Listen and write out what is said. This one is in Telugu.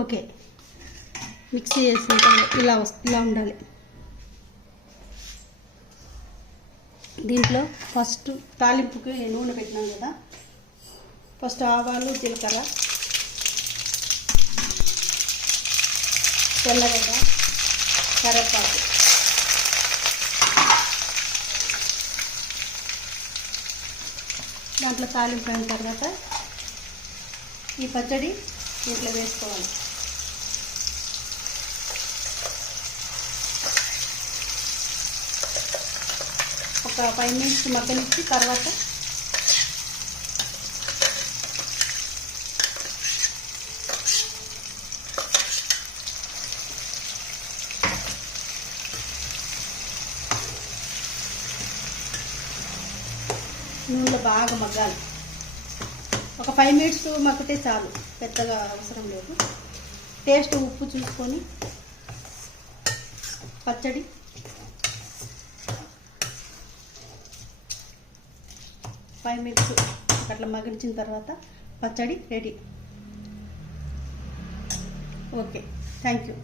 ఓకే, మిక్సీ చేసిన తర్వాత ఇలా ఉండాలి. దీంట్లో ఫస్ట్ తాలింపుకి నూనె పెట్టినాం కదా, ఫస్ట్ ఆవాలు, జీలకర్ర, తెల్లగడ్డ, కరివేపాకు, దాంట్లో తాలింపు అయిన తర్వాత ఈ పచ్చడి దీంట్లో వేసుకోవాలి. ఒక 5 మినిట్స్ మగ్గనిచ్చి తర్వాత నూనెలో బాగా మగ్గాలి. ఒక 5 మినిట్స్ మగ్గితే చాలు, పెద్దగా అవసరం లేదు. టేస్ట్ ఉప్పు చూసుకొని పచ్చడి ఫైవ్ మినిట్స్ అట్లా మగ్గించిన తర్వాత పచ్చడి రెడీ. Okay, thank you.